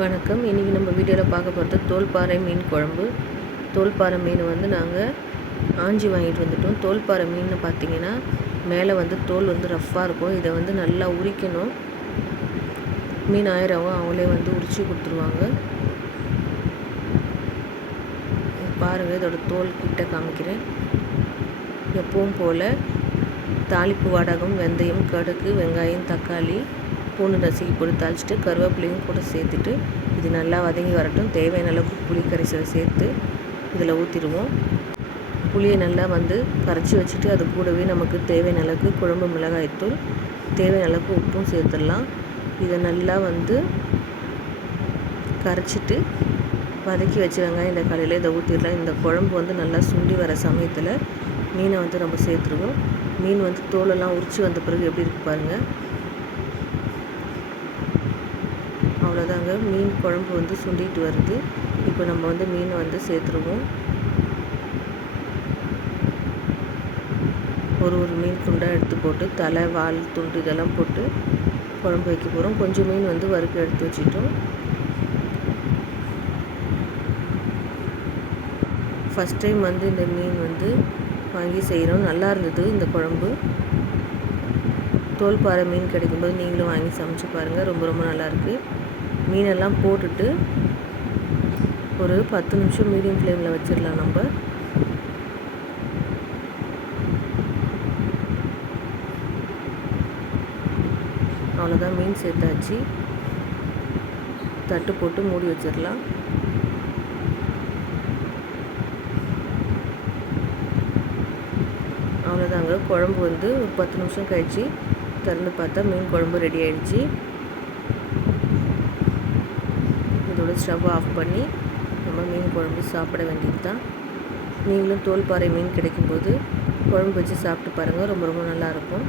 வணக்கம். இன்றைக்கி நம்ம வீடியோவில் பார்க்க போகிறது தோல்பாறை மீன் குழம்பு. தோல்பாறை மீன் வந்து நாங்கள் ஆஞ்சி வாங்கிட்டு வந்துட்டோம். தோல்பாறை மீன் பார்த்தீங்கன்னா மேலே வந்து தோல் வந்து ரஃப்பாக இருக்கும். இதை வந்து நல்லா உரிக்கணும். மீன் ஆயிரவும் அவங்களே வந்து உரித்து கொடுத்துருவாங்க. பாருங்கள் இதோட தோல் கிட்ட காமிக்கிறேன். எப்பவும் போல் தாளிப்பு வடகம் வெந்தயம் கடுகு வெங்காயம் தக்காளி பூண்டு நசுக்கி போட்டு தாளிச்சிட்டு கருவேப்பிலையும் கூட சேர்த்துட்டு இது நல்லா வதங்கி வரட்டும். தேவையான அளவுக்கு புளி கரைசலை சேர்த்து இதில் ஊற்றிடுவோம் புளியை நல்லா வந்து கரைச்சி வச்சுட்டு அது கூடவே நமக்கு தேவையான அளவுக்கு குழம்பு மிளகாய்த்தூள் தேவையான அளவுக்கு உப்பும் சேர்த்துடலாம். இதை நல்லா வந்து கரைச்சிட்டு வதக்கி வச்சு வெங்காயம் இந்த காலையில் இதை ஊற்றிடலாம் இந்த குழம்பு வந்து நல்லா சுண்டி வர சமயத்தில் மீனை வந்து நம்ம சேர்த்துருவோம். மீன் வந்து தோலெல்லாம் உரித்து வந்த பிறகு எப்படி இருக்கு பாருங்கள் அவ்வளோதாங்க. மீன் குழம்பு வந்து சுண்டிட்டு வருது. இப்போ நம்ம வந்து மீனை வந்து சேர்த்துருவோம். ஒரு ஒரு மீன் துண்டாக எடுத்து போட்டு தலை வால் துண்டு இதெல்லாம் போட்டு குழம்பு வைக்க போகிறோம் கொஞ்சம் மீன் வந்து வறுக்க எடுத்து வச்சிட்டோம். ஃபஸ்ட் டைம் வந்து இந்த மீன் வந்து வாங்கி செய்கிறோம் நல்லா இருந்தது இந்த குழம்பு. தோல்பாறை மீன் கிடைக்கும்போது நீங்களும் வாங்கி சமைச்சு பாருங்கள் ரொம்ப ரொம்ப நல்லாயிருக்கு மீனெல்லாம் போட்டுட்டு ஒரு பத்து நிமிஷம் மீடியம் ஃப்ளேமில் வச்சிடலாம் நம்ம. அவ்வளோதான் மீன் சேர்த்தாச்சு. தட்டு போட்டு மூடி வச்சிடலாம். அவ்வளோதாங்க குழம்பு வந்து ஒரு பத்து நிமிஷம் கழித்து திறந்து பார்த்தா மீன் குழம்பு ரெடி ஆயிடுச்சு. ஸ்டவ் ஆஃப் பண்ணி நம்ம மீன் குழம்பு சாப்பிட வேண்டியது தான் நீங்களும் தோல்பாறை மீன் கிடைக்கும்போது குழம்பு வச்சு சாப்பிட்டு பாருங்கள் ரொம்ப ரொம்ப நல்லாயிருக்கும்